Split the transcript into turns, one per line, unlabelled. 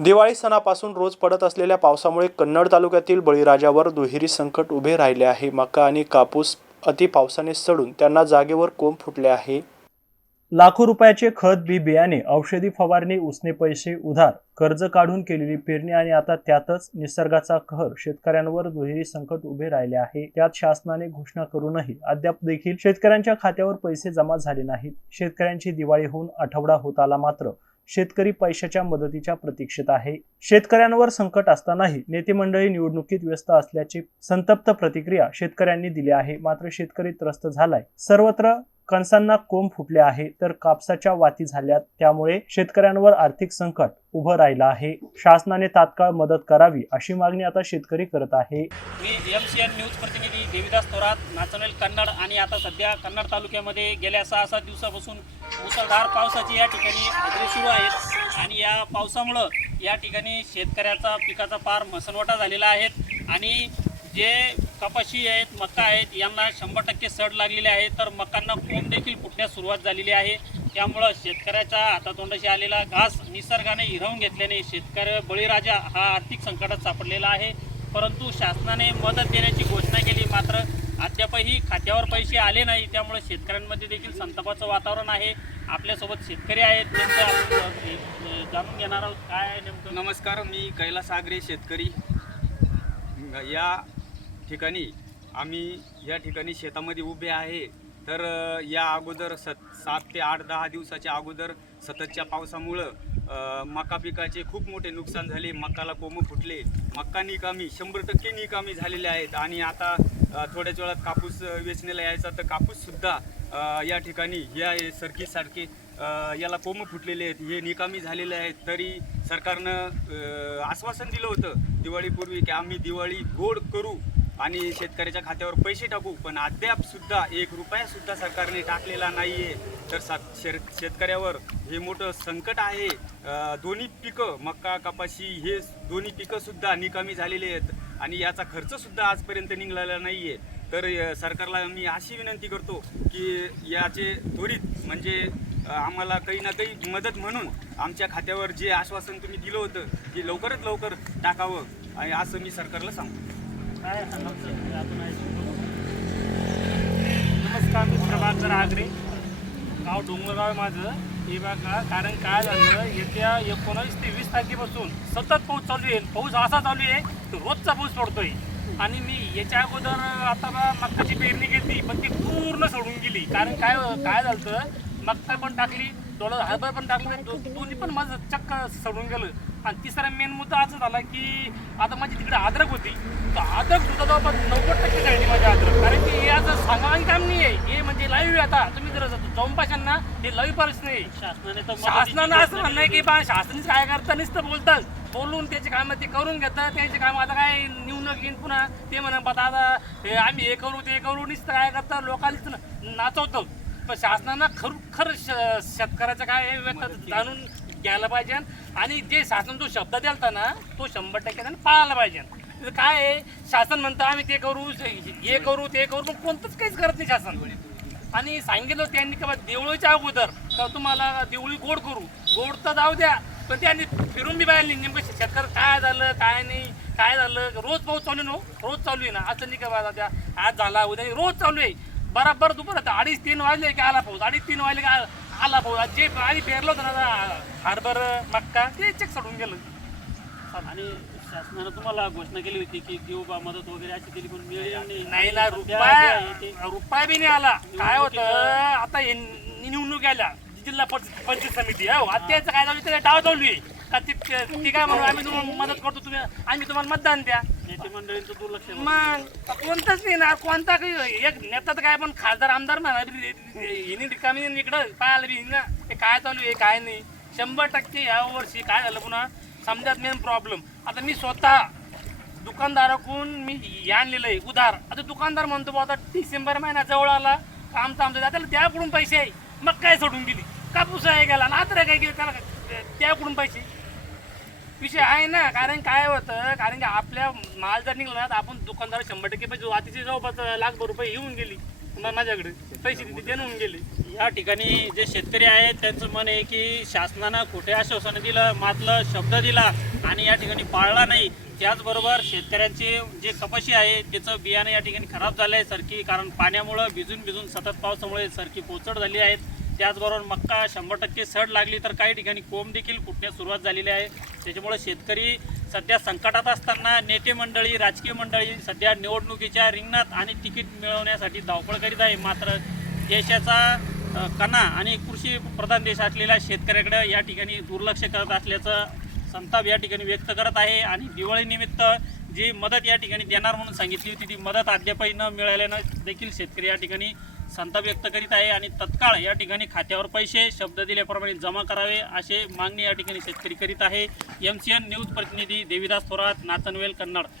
दिवाळी सणापासून रोज पडत असलेल्या पावसामुळे कन्नड तालुक्यातील बळीराजावर दुहेरी संकट उभे राहिले आहे. मका आणि कापूस अति पावसाने सडून त्यांना जागेवर कोंब फुटले आहे. लाखो रुपयाचे खत बी बियाणे औषधी फवारणी उसने पैसे उधार कर्ज काढून केलेली पेरणी आणि आता त्यातच निसर्गाचा कहर शेतकऱ्यांवर दुहेरी संकट उभे राहिले आहे. त्यात शासनाने घोषणा करूनही अद्याप देखील शेतकऱ्यांच्या खात्यावर पैसे जमा झाले नाहीत. शेतकऱ्यांची दिवाळी होऊन आठवडा होत आला मात्र शेतकरी पैशाच्या मदतीच्या प्रतीक्षेत आहे. शेतकऱ्यांवर संकट असतानाही नेते मंडळी निवडणुकीत व्यस्त असल्याची संतप्त प्रतिक्रिया शेतकऱ्यांनी दिली आहे. मात्र शेतकरी त्रस्त झालाय. सर्वत्र कणसांना कोंब फुटले आहे तर कापसाच्या वाती झाल्यात. त्यामुळे शेतकऱ्यांवर आर्थिक संकट उभं राहिलं आहे. शासनाने तात्काळ मदत करावी अशी मागणी आता शेतकरी करत आहे.
मी एम सी एन न्यूज प्रतिनिधी देवीदास थोरात नॅशनल कन्नड आणि आता सध्या कन्नड तालुक्यामध्ये गेल्या सहा सात दिवसापासून मुसळधार पावसाची या ठिकाणी हजेरी सुरू आहेत. आणि या पावसामुळं या ठिकाणी शेतकऱ्याचा पिकाचा पार मसनवटा झालेला आहे. आणि जे कपाशी आहेत मका आहेत यांना शंभर टक्के सड लागलेले आहे. तर मकांना कोंब देखील फुटण्यास सुरुवात झालेली आहे. त्यामुळं शेतकऱ्याच्या हातातोंडाशी आलेला घास निसर्गाने हिरवून घेतल्याने शेतकरी बळीराजा हा आर्थिक संकटात सापडलेला आहे. परंतु शासनाने मदत देण्याची घोषणा केली. मात्र अद्यापही खात्यावर पैसे आले नाही. त्यामुळे शेतकऱ्यांमध्ये देखील संतापाचं वातावरण आहे. आपल्यासोबत शेतकरी आहेत. त्यांचं जाणून घेणार आहोत. काय नेमकं?
नमस्कार मी कैलास आगरे शेतकरी. या ठिकाणी आम्ही या ठिकाणी शेतामध्ये उभे आहे. तर या अगोदर सत सात ते आठ दहा दिवसाच्या अगोदर सततच्या पावसामुळं मका पिकाचे खूप मोठे नुकसान झाले. मकाला कोंब फुटले. मक्का निकामी शंभर टक्के निकामी झालेले आहेत. आणि आता थोड्याच वेळात कापूस वेचण्याला यायचा. तर कापूससुद्धा या ठिकाणी या सरकीसारखे याला कोंब फुटलेले आहेत. हे निकामी झालेले आहेत. तरी सरकारनं आश्वासन दिलं होतं दिवाळीपूर्वी की आम्ही दिवाळी गोड करू. आणि शेतकऱ्याच्या खात्यावर पैसे टाकू पण अद्याप सुद्धा एक रुपया सुद्धा सरकारने टाकलेला नाहीये. तर सा शेर शेतकऱ्यावर हे मोठं संकट आहे. दोन्ही पिकं मक्का कपाशी हे दोन्ही पिकं सुद्धा निकामी झालेले आहेत. आणि याचा खर्च सुद्धा आजपर्यंत निघालेला नाहीये. तर सरकारला मी अशी विनंती करतो की याचे त्वरित म्हणजे आम्हाला काही ना काही मदत म्हणून आमच्या खात्यावर जे आश्वासन तुम्ही दिलं होतं ते लवकरात लवकर टाकावं आणि असं मी सरकारला सांगतो.
काय
नमस्कार मी प्रभाकर आगरे. गाव डोंगरगाव आहे माझं. हे बघा कारण काय झालं? येत्या एकोणावीस ते वीस तारखेपासून सतत पाऊस चालू आहे. पाऊस असा चालू आहे की रोजचा पाऊस पडतोय. आणि मी याच्या अगोदर आता मक्काची पेरणी घेतली पण ती पूर्ण सोडून गेली. कारण काय काय झालं मक्का पण टाकली थोडं हरभर पण टाकलं दो- दोन्ही पण माझं चक्क सोडून गेलं. आणि तिसरा मेन मुद्दा असा झाला की आता माझी तिकडे अद्रक होती. तर अद्रक सुद्धा जवळपास नव्वद टक्के झाली माझी अद्रक कारण की हे असं सांगावं काम नाही आहे. हे म्हणजे लाईव्ह आहे आता. तुम्ही जर जाऊन पाशाल ना हे लाईव्ह परिस्थिती आहे
शासनाने तर
शासनानं असं म्हणणं आहे की बा शासनच काय करता नुसतं बोलतात. बोलून त्याचे कामं ते करून घेतात. त्याचे काम आता काय निवडणूक येईन पुन्हा? ते म्हणा आता आता हे आम्ही हे करू ते करू नुसतं काय करतात लोकांनीच नाचवतो. पण शासनानं खरोखर श- शेतकऱ्याचं काय आहे व्यक्त जाणून घ्यायला पाहिजे. आणि जे शासन जो शब्द द्यालता ना तो शंभर टक्के त्यांनी पाळायला पाहिजे. काय आहे शासन म्हणतं आम्ही ते करू हे करू ते करू. पण कोणतंच काहीच करत नाही शासन. आणि सांगितलं त्यांनी की बा देवळीच्या अगोदर तर तुम्हाला देवळी गोड करू. गोड तर जाऊ द्या पण त्यांनी फिरून बी बाहेर नेमकं शेतकरी काय झालं काय नाही काय झालं? रोज पाऊस चालू आहे ना हो? रोज चालू आहे ना? असं नाही का बा त्या आज झाला उद्या रोज चालू आहे. बराबर दुपार आता अडीच तीन वाजले की आला पाऊस. अडीच तीन वाजले की आ- आला पाऊस. जे आधी पेरलं होतं ना हार्बर मक्का ते चेक सोडून गेलं.
आणि शासनानं तुम्हाला घोषणा केली होती की देऊ बा मदत वगैरे अशी केली पण मिळेल नाही
नाही. ना
ते-
रुपया रुपया बी नाही आला. काय होतं आता हे निवडणूक आल्या जिल्हा पंच- पंचायत समिती हो. त्याचं काय चालू त्याला डाव चालू आहे का ती ती काय म्हणून आम्ही तुम्हाला मदत करतो तुम्ही आम्ही तुम्हाला मतदान द्या. मग कोणताच नाही ना कोणता काही एक नेता तर काय पण खासदार आमदार म्हणा हिनी रिकामी इकडं पाहायला बी ना हे काय चालू आहे काय नाही. शंभर टक्के या वर्षी काय झालं पुन्हा? समजात मेन प्रॉब्लेम आता मी स्वतः दुकानदाराकडून मी आणलेलं आहे उधार. आता दुकानदार म्हणतो बा आता डिसेंबर महिना जवळ आला काम थांबतो त्याला त्याकडून पैसे आहे. मग काय सोडून दिली? कापूस आहे गेला नात्र काय गेली त्याला त्याकडून पैसे. विषय आहे ना कारण काय होतं कारण की आपल्या माल जर निघला ना तर आपण दुकानदार शंभर टक्के पैसे अतिशय जवळपास लाख रुपये येऊन गेली मा- माझ्याकडे. पैसे तिथे देऊन गेले.
या ठिकाणी जे शेतकरी आहेत त्यांचं मन आहे की शासनानं कुठे आश्वासनं दिलं मातलं शब्द दिला आणि या ठिकाणी पाळला नाही. त्याचबरोबर शेतकऱ्यांचे जे कपाशी आहे त्याचं बियाणं या ठिकाणी खराब झालं आहे सरकी कारण पाण्यामुळं भिजून भिजून सतत पावसामुळे सरकी पोचड झाली आहेत. त्याचबरोबर मक्का शंभर टक्के सड लागली तर काही ठिकाणी कोंब देखील फुटण्यास सुरुवात झालेली आहे. त्याच्यामुळे शेतकरी सध्या संकटात असताना नेते मंडळी राजकीय मंडळी सध्या निवडणुकीच्या रिंगणात आणि तिकीट मिळवण्यासाठी धावपळ करीत आहे. मात्र देशाचा कणा आणि कृषी प्रधान देश असलेल्या शेतकऱ्याकडे या ठिकाणी दुर्लक्ष करत असल्याचं संताप या ठिकाणी व्यक्त करत आहे. आणि दिवाळीनिमित्त जी मदत या ठिकाणी देणार म्हणून सांगितली होती ती मदत अद्यापही न मिळाल्यानं देखील शेतकरी या ठिकाणी संताप व्यक्त करीत आहे आणि तत्काळ या ठिकाणी खात्यावर पैसे शब्द दिल्याप्रमाणे जमा करावे असे मागणी या ठिकाणी शेतकरी करीत आहे. एम सी एन न्यूज प्रतिनिधी देविदास थोरात नाचनवेल कन्नड.